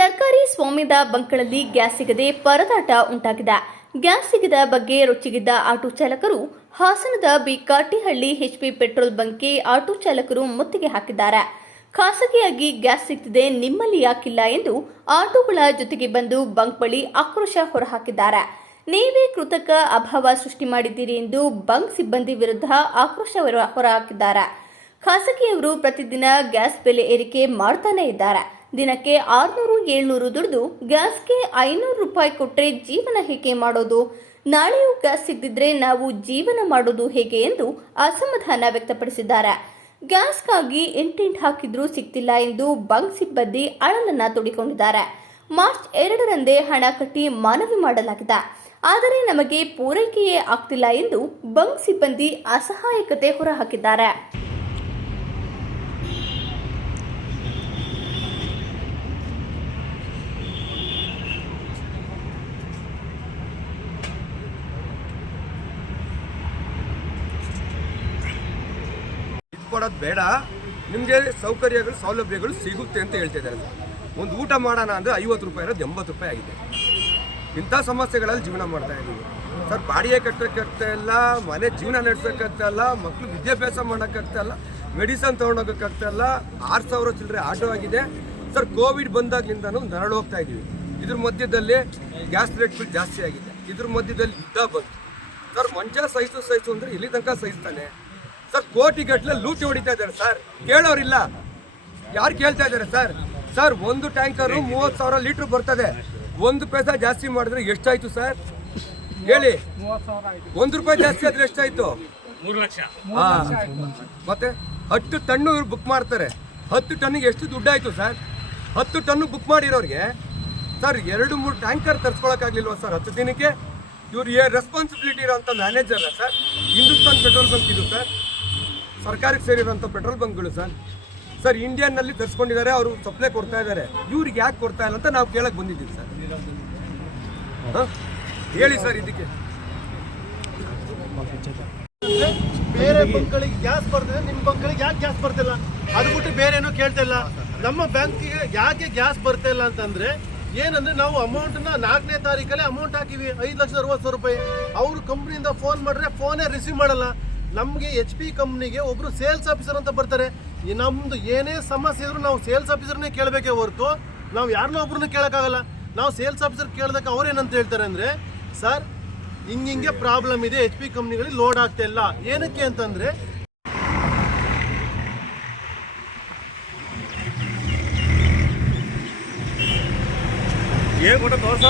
ಸರ್ಕಾರಿ ಸ್ವಾಮ್ಯದ ಬಂಕ್ಗಳಲ್ಲಿ ಗ್ಯಾಸ್ ಸಿಗದೆ ಪರದಾಟ ಉಂಟಾಗಿದೆ. ಗ್ಯಾಸ್ ಸಿಗದ ಬಗ್ಗೆ ರೊಚ್ಚಿಗಿದ್ದ ಆಟೋ ಚಾಲಕರು ಹಾಸನದ ಬಿಕಾಟಿಹಳ್ಳಿ ಎಚ್ಪಿ ಪೆಟ್ರೋಲ್ ಬಂಕ್ಗೆ ಆಟೋ ಚಾಲಕರು ಮುತ್ತಿಗೆ ಹಾಕಿದ್ದಾರೆ. ಖಾಸಗಿಯಾಗಿ ಗ್ಯಾಸ್ ಸಿಗ್ತಿದೆ, ನಿಮ್ಮಲ್ಲಿ ಯಾಕಿಲ್ಲ ಎಂದು ಆಟೋಗಳ ಜೊತೆಗೆ ಬಂದು ಬಂಕ್ ಬಳಿ ಆಕ್ರೋಶ ಹೊರಹಾಕಿದ್ದಾರೆ. ನೀವೇ ಕೃತಕ ಅಭಾವ ಸೃಷ್ಟಿ ಮಾಡಿದ್ದೀರಿ ಎಂದು ಬಂಕ್ ಸಿಬ್ಬಂದಿ ವಿರುದ್ಧ ಆಕ್ರೋಶ ಹೊರಹಾಕಿದ್ದಾರೆ. ಖಾಸಗಿಯವರು ಪ್ರತಿದಿನ ಗ್ಯಾಸ್ ಬೆಲೆ ಏರಿಕೆ ಮಾಡ್ತಾನೆ ಇದ್ದಾರೆ. ದಿನಕ್ಕೆ 600-700 ದುಡಿದು ಗ್ಯಾಸ್ಗೆ 500 ರೂಪಾಯಿ ಕೊಟ್ಟರೆ ಜೀವನ ಹೇಗೆ ಮಾಡೋದು? ನಾಳೆಯೂ ಗ್ಯಾಸ್ ಸಿಗದಿದ್ರೆ ನಾವು ಜೀವನ ಮಾಡೋದು ಹೇಗೆ ಎಂದು ಅಸಮಾಧಾನ ವ್ಯಕ್ತಪಡಿಸಿದ್ದಾರೆ. ಗ್ಯಾಸ್ಗಾಗಿ ಇಂಟೆಂಟ್ ಹಾಕಿದ್ರೂ ಸಿಗ್ತಿಲ್ಲ ಎಂದು ಬಂಕ್ ಸಿಬ್ಬಂದಿ ಅಳಲನ್ನ ತೋಡಿಕೊಂಡಿದ್ದಾರೆ. ಮಾರ್ಚ್ 2ರಂದೇ ಹಣ ಕಟ್ಟಿ ಮನವಿ ಮಾಡಲಾಗಿದೆ, ಆದರೆ ನಮಗೆ ಪೂರೈಕೆಯೇ ಆಗ್ತಿಲ್ಲ ಎಂದು ಬಂಕ್ ಸಿಬ್ಬಂದಿ ಅಸಹಾಯಕತೆ ಹೊರಹಾಕಿದ್ದಾರೆ. ಕೊಡೋದು ಬೇಡ, ನಿಮಗೆ ಸೌಕರ್ಯಗಳು ಸೌಲಭ್ಯಗಳು ಸಿಗುತ್ತೆ ಅಂತ ಹೇಳ್ತಿದ್ದಾರೆ. ಒಂದು ಊಟ ಮಾಡೋಣ ಅಂದರೆ 50 ರೂಪಾಯಿ ಇರೋದು 80 ರೂಪಾಯಿ ಆಗಿದೆ. ಇಂಥ ಸಮಸ್ಯೆಗಳಲ್ಲಿ ಜೀವನ ಮಾಡ್ತಾ ಇದ್ದೀವಿ ಸರ್. ಬಾಡಿಗೆ ಕಟ್ಟೋಕ್ಕಾಗ್ತಾ ಇಲ್ಲ, ಮನೆ ಜೀವನ ನಡೆಸೋಕ್ಕಾಗ್ತಾ ಇಲ್ಲ, ಮಕ್ಕಳು ವಿದ್ಯಾಭ್ಯಾಸ ಮಾಡೋಕ್ಕಾಗ್ತಾ ಇಲ್ಲ, ಮೆಡಿಸನ್ ತೊಗೊಂಡೋಗೋಕ್ಕಾಗ್ತಾ ಇಲ್ಲ. 6,000 ಚಿಲ್ಲರೆ ಆಟೋ ಆಗಿದೆ ಸರ್. ಕೋವಿಡ್ ಬಂದಾಗ್ಲಿಂದನೂ ನರಳು ಹೋಗ್ತಾ ಇದ್ದೀವಿ. ಇದ್ರ ಮಧ್ಯದಲ್ಲಿ ಗ್ಯಾಸ್ ರೇಟ್ಗಳು ಜಾಸ್ತಿ ಆಗಿದೆ. ಇದ್ರ ಮಧ್ಯದಲ್ಲಿ ಯುದ್ಧ ಬಂತು ಸರ್. ಮಂಚ ಸಹಿಸು ಅಂದರೆ ಇಲ್ಲಿ ತನಕ ಸಹಿಸ್ತಾನೆ ಸರ್. ಕೋಟಿಗಟ್ಟಲೆ ಲೂಟಿ ಹೊಡಿತಾ ಇದ್ದಾರೆ ಸರ್. ಕೇಳೋರಿಲ್ಲ, ಯಾರು ಕೇಳ್ತಾ ಇದ್ದಾರೆ ಸರ್? ಸರ್, ಒಂದು ಟ್ಯಾಂಕರು 30,000 ಲೀಟ್ರ್ ಬರ್ತದೆ. 1 ಪೈಸಾ ಜಾಸ್ತಿ ಮಾಡಿದ್ರೆ ಎಷ್ಟಾಯ್ತು ಸರ್ ಹೇಳಿ? 1 ರೂಪಾಯಿ ಜಾಸ್ತಿ ಆದ್ರೆ ಎಷ್ಟಾಯ್ತು? 3 ಲಕ್ಷ. ಮತ್ತೆ 10 ಟನ್ನು ಇವ್ರು ಬುಕ್ ಮಾಡ್ತಾರೆ. 10 ಟನ್ನಿಗೆ ಎಷ್ಟು ದುಡ್ಡಾಯ್ತು ಸರ್? 10 ಟನ್ನು ಬುಕ್ ಮಾಡಿರೋರಿಗೆ ಸರ್ 2-3 ಟ್ಯಾಂಕರ್ ತರಿಸ್ಕೊಳಕ್ಕಾಗ್ಲಿಲ್ವ ಸರ್ 10 ದಿನಕ್ಕೆ? ಇವ್ರು ರೆಸ್ಪಾನ್ಸಿಬಿಲಿಟಿ ಇರೋಂಥ manager sir. Hindustan petrol bunk ಇದು ಸರ್, ಸರ್ಕಾರಕ್ಕೆ ಸೇರಿರೋಂಥ ಪೆಟ್ರೋಲ್ ಬಂಕ್ಗಳು ಸರ್. ಸರ್, ಇಂಡಿಯನ್ನಲ್ಲಿ ತರಿಸ್ಕೊಂಡಿದ್ದಾರೆ, ಅವರು ಸಪ್ಲೈ ಕೊಡ್ತಾ ಇದ್ದಾರೆ. ಇವ್ರಿಗೆ ಯಾಕೆ ಕೊಡ್ತಾ ಇಲ್ಲ ಅಂತ ನಾವು ಕೇಳಕ್ಕೆ ಬಂದಿದ್ದೀವಿ ಸರ್. ಹೇಳಿ ಸರ್ ಇದಕ್ಕೆ. ಬೇರೆ ಬಂಕ್ಗಳಿಗೆ ಗ್ಯಾಸ್ ಬರ್ತಿದೆ, ನಿಮ್ಮ ಬಂಕ್ಗಳಿಗೆ ಯಾಕೆ ಗ್ಯಾಸ್ ಬರ್ತಿಲ್ಲ? ಅದು ಬಿಟ್ಟು ಬೇರೆ ಏನೋ ಕೇಳ್ತಾ ಇಲ್ಲ. ನಮ್ಮ ಬ್ಯಾಂಕಿಗೆ ಯಾಕೆ ಗ್ಯಾಸ್ ಬರ್ತಾ ಇಲ್ಲ ಅಂತಂದ್ರೆ ಏನಂದ್ರೆ ನಾವು ಅಮೌಂಟ್ನ 4ನೇ ತಾರೀಕಲ್ಲೇ ಅಮೌಂಟ್ ಹಾಕಿವಿ 5,60,000 ರೂಪಾಯಿ. ಅವರು ಕಂಪ್ನಿಯಿಂದ ಫೋನ್ ಮಾಡಿದ್ರೆ ಫೋನೇ ರಿಸೀವ್ ಮಾಡಲ್ಲ. ನಮಗೆ HP ಕಂಪ್ನಿಗೆ ಒಬ್ರು ಸೇಲ್ಸ್ ಆಫೀಸರ್ ಅಂತ ಬರ್ತಾರೆ. ನಮ್ದು ಏನೇ ಸಮಸ್ಯೆ ಇದ್ರು ನಾವು ಸೇಲ್ಸ್ ಆಫೀಸರ್ನೇ ಕೇಳಬೇಕೇ ಹೊರತು ನಾವು ಯಾರನ್ನೋ ಒಬ್ರನ್ನ ಕೇಳೋಕ್ಕಾಗಲ್ಲ. ನಾವು ಸೇಲ್ಸ್ ಆಫೀಸರ್ ಕೇಳಿದಾಗ ಅವ್ರು ಏನಂತ ಹೇಳ್ತಾರೆ ಅಂದರೆ, ಸರ್ ಹಿಂಗೆ ಪ್ರಾಬ್ಲಮ್ ಇದೆ, HP ಕಂಪ್ನಿಗಳಿಗೆ ಲೋಡ್ ಆಗ್ತಾ ಇಲ್ಲ. ಏನಕ್ಕೆ ಅಂತಂದರೆ ಏನು ಕೊಟ್ಟ ತೋರ್ಸ